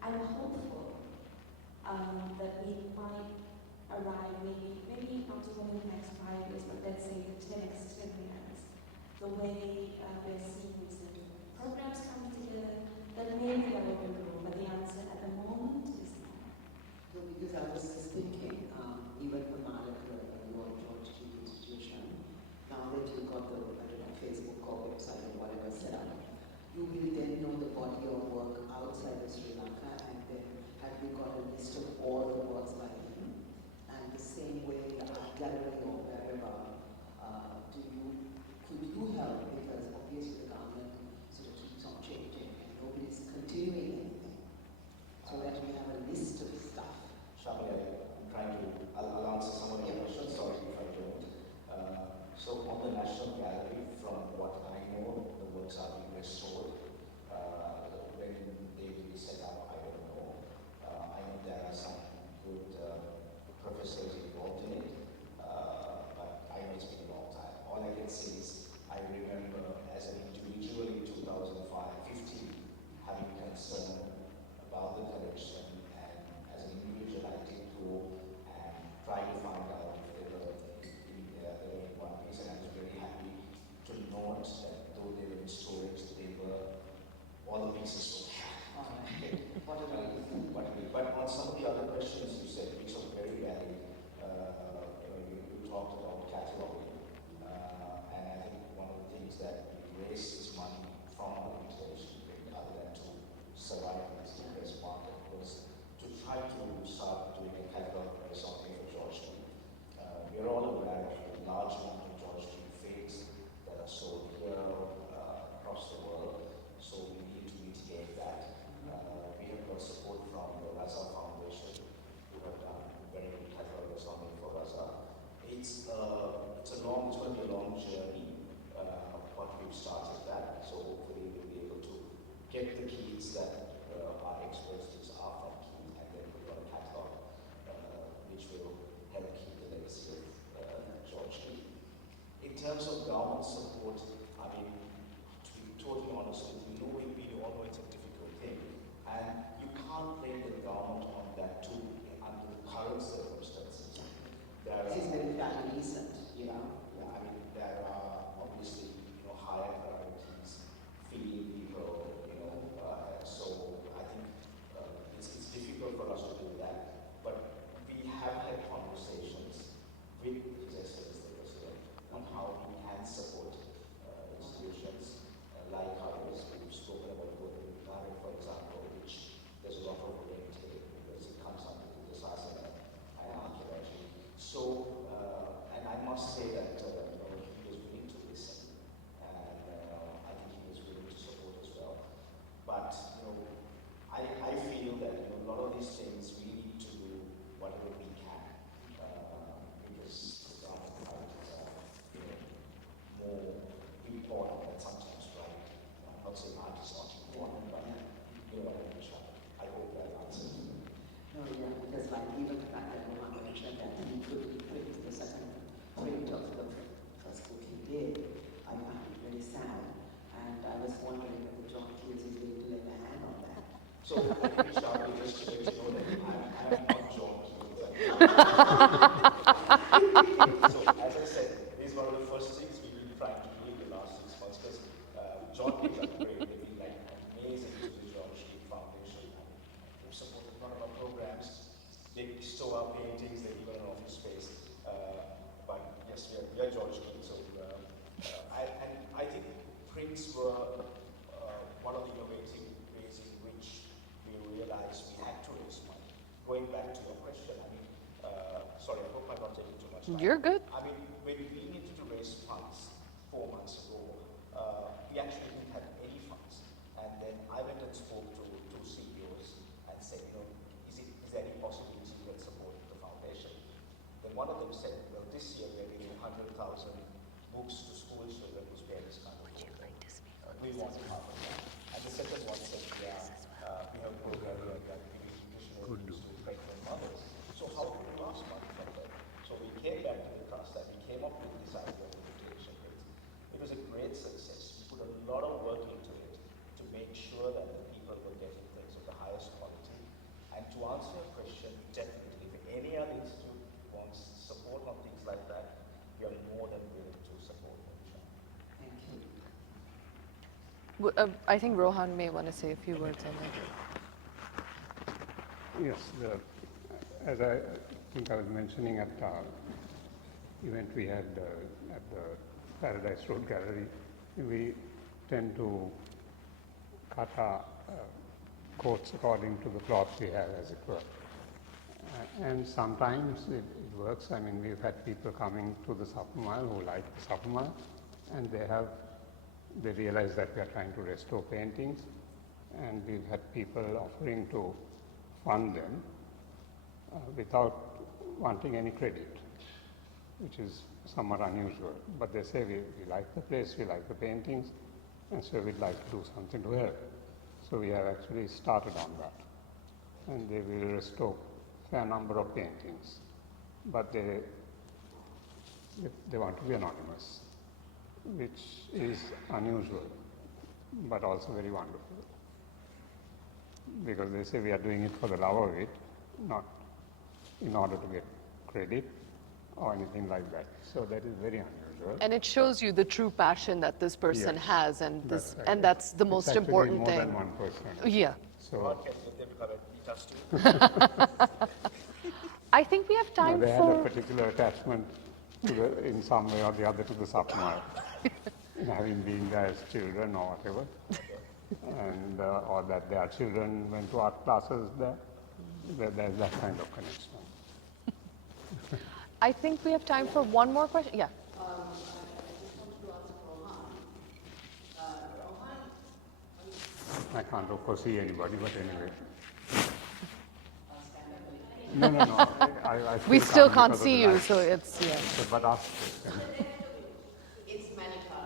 I'm hopeful that we might arrive maybe not even in the next 5 years, but let's say the next 10 years, the way we're seeing these programs coming together, that maybe I will improve, but the answer at the moment is no. So because I was just thinking, even the Malaka or George Keyt institution, now that you've got the Facebook or website or whatever set up, you will then know the body of work outside of Sri Lanka, and then have you got a list of all the works by him? And the same way, gallery or wherever, could you help? Because obviously the government sort of keeps on changing and nobody's continuing anything. So that we have a list of stuff. Shayari, I'll answer some of your questions, sorry if I don't. So on the National Gallery, from what I know, the works are being restored. When they will be set up, I don't know. I know there are some good professors involved in it, but I know it's been a long time. All I can say is I remember as an individual in 2015 having concern about the collection, and as an individual I did go and try to find out if they were in one piece, and I was very happy to note that though they were in storage, all the pieces were But on some of the other questions you said, which are very valid, you talked about cataloging, and I think one of the things that we raised this money from our limitation, other than to survive in this US market, was to try to start doing a catalog price only for George Keyt. We are all aware of the large amount of George Keyt fakes that are sold here across the world, so we need to mitigate that. We have got support from the Raza Foundation, who have done very good catalog only for Raza. It's going to be a long journey, but we've started that, so hopefully we'll be able to get the keys that our experts are from Keyt, and then put on a catalog, which will help keep the legacy of George Keyt. In terms of government support, I mean, to be totally honest with you, we all know it's a difficult thing, and you can't blame the government on that too under the current circumstances. This is very recent, Yeah, I mean, there are obviously, higher priorities, feeding people, so I think it's difficult for us to do that. But we have had conversations with His Excellency the President on how we can support institutions like ours. We've spoken about Curator, for example, which there's a lot of red tape because it comes under the disaster and archaeology. So, and I must say that he was willing to listen, and I think he was willing to support as well. But I feel that a lot of these things we need to do whatever we can, because the government priorities are more important than sometimes right. I'm not saying art is not important, but you know what I mean. I hope that answers. No, yeah, because like even the fact that Rohan mentioned that he could print the second print of the first book he did, I find it very sad. And I was wondering whether John Keyt is going to lay a hand on that. So, Shayari, just to let you know that I'm not John Keyt. George Keyt. So, I think prints were one of the innovative ways in which we realized we had to raise money. Going back to your question, I mean, sorry, I hope I'm not taking too much time. You're good. I mean, when we needed to raise funds 4 months ago, we actually didn't have any funds. And then I went and spoke to two CEOs and said, is there any possibility you can support the foundation? Then one of them said, well, this year we're giving 100,000 books to school children whose parents can't afford them. We want half of that. And the second one said, we have a program where we are giving additional books to pregnant mothers. So how do we ask money from them? So we came back to the trust and we came up with this idea of invitation rates. It was a great success. We put a lot of work into it to make sure that the people were getting things of the highest quality. And to answer your question, definitely, if any other institute wants support on things like that, we are more than willing to support them. Thank you. I think Rohan may want to say a few words on that. Yes, as I think I was mentioning at the event we had at the Paradise Road Gallery, we tend to cut our coats according to the cloth we have, as it were. And sometimes it works. I mean, we've had people coming to the Sapumal who like the Sapumal, and they realize that we are trying to restore paintings, and we've had people offering to fund them without wanting any credit, which is somewhat unusual. But they say, we like the place, we like the paintings, and so we'd like to do something to help. So we have actually started on that. And they will restore a fair number of paintings. But they want to be anonymous, which is unusual, but also very wonderful. Because they say we are doing it for the love of it, not in order to get credit or anything like that. So that is very unusual. And it shows you the true passion that this person Yes, has, and that's right. and that's the It's most actually important more thing. than one person. Yeah. So God can get them to come and meet us too. I think we have time they had a for. particular attachment to in some way or the other to the Sapumal, having been there as children or whatever, and or that their children went to art classes there. There's that kind of connection. I think we have time for one more question. Yeah. I just wanted to ask Rohan. Rohan, I can't of course see anybody, but anyway. stand up. No. I We still can't because of see the you, light. so it's yeah. But ask the question. It's Malaka.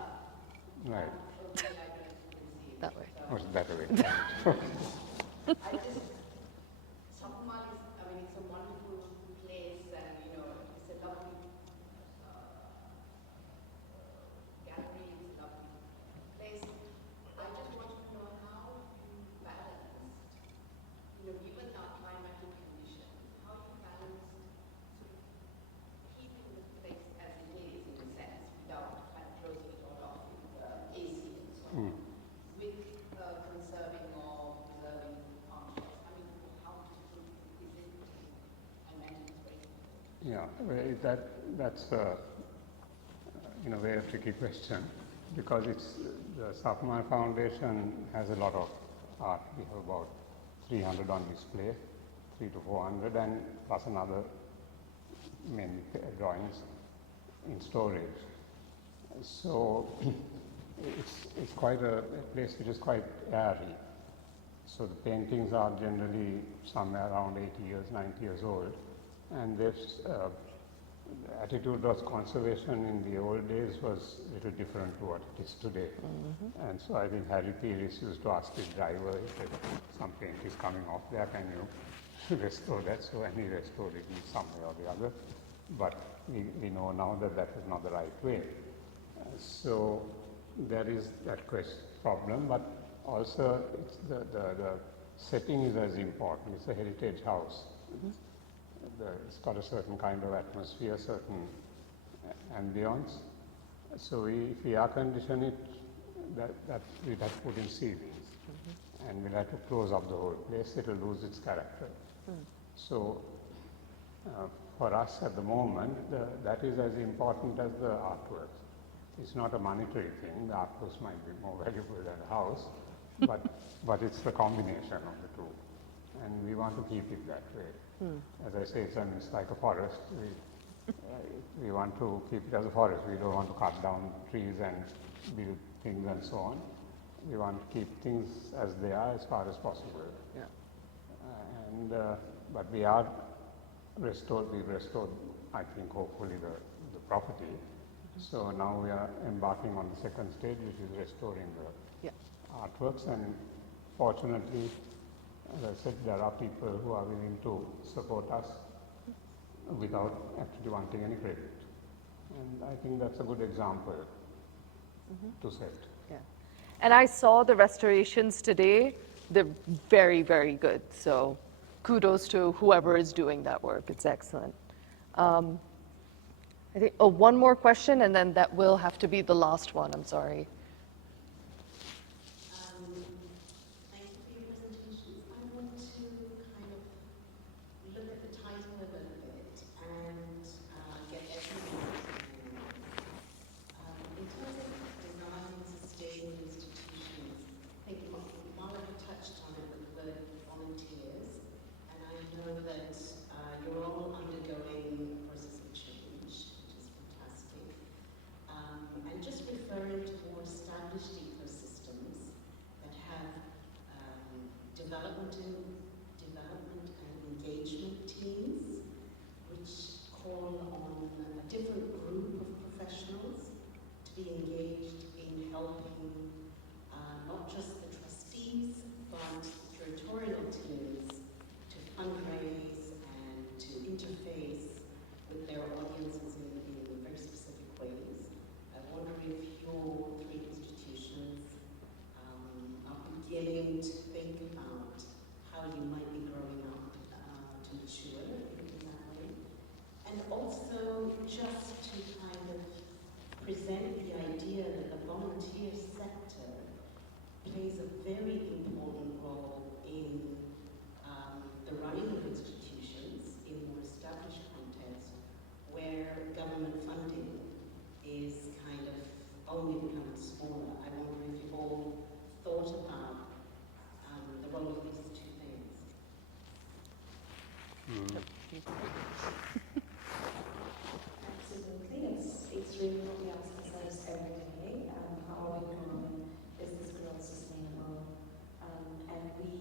Right. That way. Or that way. I just, Sapumal is, I mean, it's a wonderful place, and it's a lovely gallery, it's a lovely place. I just wanted to know how you balance, given our climatic conditions, how you balance sort of keeping the place as it is, in a sense, without kind of closing it all off with AC and so on. With conserving or preserving functions. I mean, how difficult is it? I imagine it's very difficult. Yeah, that's in a way a tricky question, because the Sapumal Foundation has a lot of art. We have about 300 on display, 300 to 400, and plus another many drawings in storage. So it's quite a place which is quite airy. So the paintings are generally somewhere around 80 years, 90 years old. And this attitude of conservation in the old days was a little different to what it is today. And so I think Harry Pires used to ask his driver, he said, some paint is coming off there, can you restore that? So and he restored it in some way or the other. But we know now that that is not the right way. So there is that problem, but also it's the setting is as important. It's a heritage house. It's got a certain kind of atmosphere, certain ambience. So if we air condition it, that we'd have to put in ceilings, and we'll have to close up the whole place. It'll lose its character. So for us at the moment, that is as important as the artworks. It's not a monetary thing. The artworks might be more valuable than a house, but it's the combination of the two. And we want to keep it that way. As I say, it's like a forest. We want to keep it as a forest. We don't want to cut down trees and build things and so on. We want to keep things as they are as far as possible. Yeah. But we are restored. We've restored, I think, hopefully the property. So now we are embarking on the second stage, which is restoring the artworks. And fortunately, as I said, there are people who are willing to support us without actually wanting any credit. And I think that's a good example to set. Yeah. And I saw the restorations today. They're very, very good. So kudos to whoever is doing that work. It's excellent. I think, one more question, and then that will have to be the last one. I'm sorry. Thank you for your presentation. I want to kind of look at the title a little bit and get everyone's opinion. In terms of design and sustaining institutions, I think Malaka touched on it with the word volunteers, and I know that you're all undergoing a process of change, which is fantastic. And just referring to more established ecosystems that have development and engagement teams, which call on a different group of professionals to be engaged in helping not just the trustees, but curatorial teams to fundraise and to interface with their audiences in very specific ways. I wonder if your three institutions are beginning to think about how you might be growing up to mature in that way. And also just to kind of present the idea that the volunteer sector plays a very important role in the running of institutions in more established contexts where government funding is kind of only becoming smaller. I wonder if you've all thought about the role of these two things. Absolutely. It's really what we ask ourselves every day. How are we growing? Is this growth sustainable? And we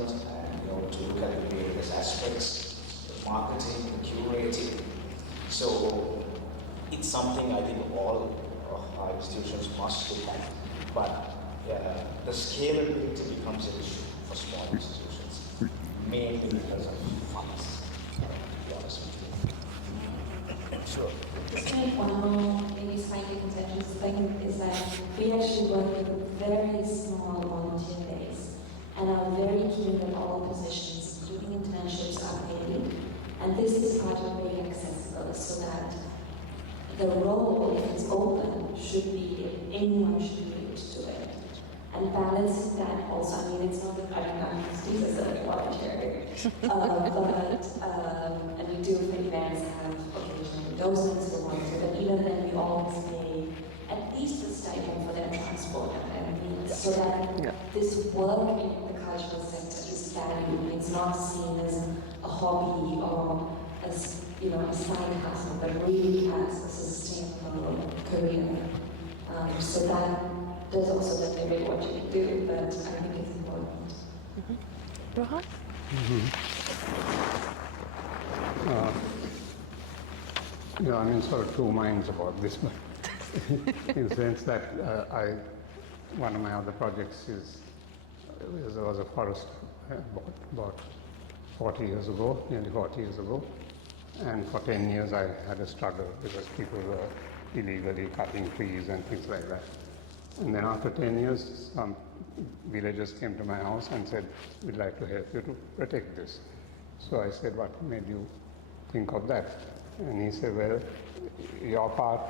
expert and to look at the various aspects, the marketing, the curating. So it's something I think all of our institutions must look at, but the scalability becomes an issue for small institutions, mainly because of funds, to be honest with you. Sure. Just kind of one more maybe slightly contentious thing is that we actually work with a very small volunteer base and are very keen that all positions, including internships, are paid. And this is part of being accessible so that the role, if it's open, should be, anyone should be able to do it. And balancing that also, I mean, it's not that I don't have trustees as a volunteer, and we do for events have occasionally docents who volunteer, but even then we always pay at least a stipend for their transport and meals, so that this work in the cultural sector is valued. It's not seen as a hobby or as, a side hustle, but really as a sustainable career. So that does also definitely what you do, but I think it's important. Rohan? I'm in sort of two minds about this, but in the sense that one of my other projects was a forest bought 40 years ago, nearly 40 years ago, and for 10 years I had a struggle because people were illegally cutting trees and things like that. And then after 10 years, some villagers came to my house and said, we'd like to help you to protect this. So I said, what made you think of that? And he said, well, your part,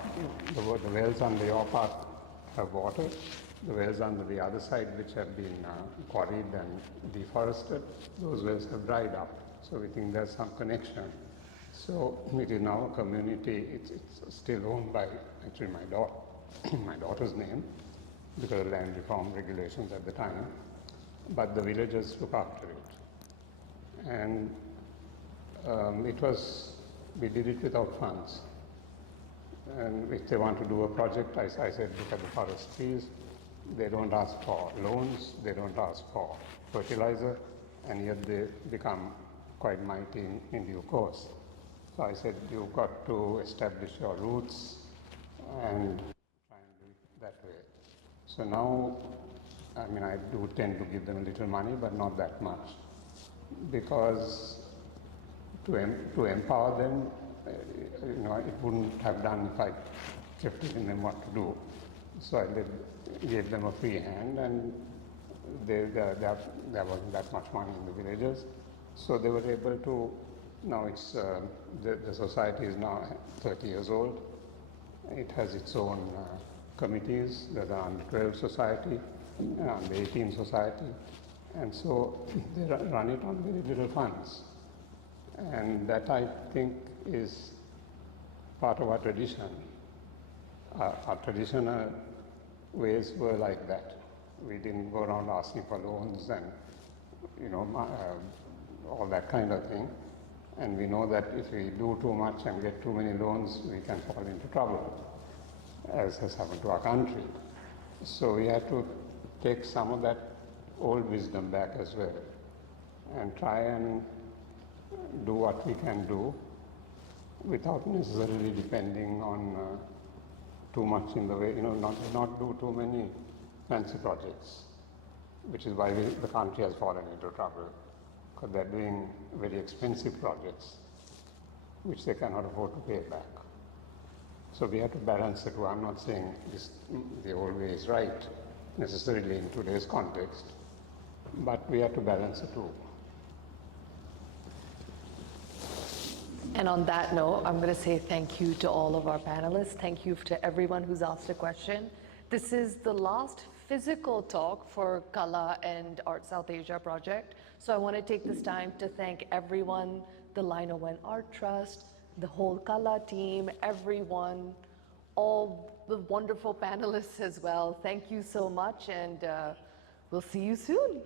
the wells under your part have water. The wells under the other side, which have been quarried and deforested, those wells have dried up. So we think there's some connection. So it is now a community. It's still owned by actually my daughter's name, because of land reform regulations at the time, but the villagers look after it. And we did it without funds. And if they want to do a project, I said, look at the forest trees. They don't ask for loans, they don't ask for fertilizer, and yet they become quite mighty in due course. So I said, you've got to establish your roots and try and do it that way. So now, I mean, I do tend to give them a little money, but not that much, because to empower them, it wouldn't have done if I kept telling them what to do. So I gave them a free hand, and there wasn't that much money in the villages, so they were able to. Now it's the society is now 30 years old. It has its own committees. There's an under 12 society, an under 18 society, and so they run it on very little funds. And that, I think, is part of our tradition. Our traditional ways were like that. We didn't go around asking for loans and all that kind of thing. And we know that if we do too much and get too many loans, we can fall into trouble, as has happened to our country. So we have to take some of that old wisdom back as well and try and do what we can do without necessarily depending on too much in the way, not do too many fancy projects, which is why the country has fallen into trouble, because they're doing very expensive projects which they cannot afford to pay back. So we have to balance the two. I'm not saying the old way is right necessarily in today's context, but we have to balance the two. And on that note, I'm going to say thank you to all of our panelists. Thank you to everyone who's asked a question. This is the last physical talk for KALΑ and Art South Asia project. So I want to take this time to thank everyone, the Lionel Wendt Art Trust, the whole KALA team, everyone, all the wonderful panelists as well. Thank you so much, and we'll see you soon.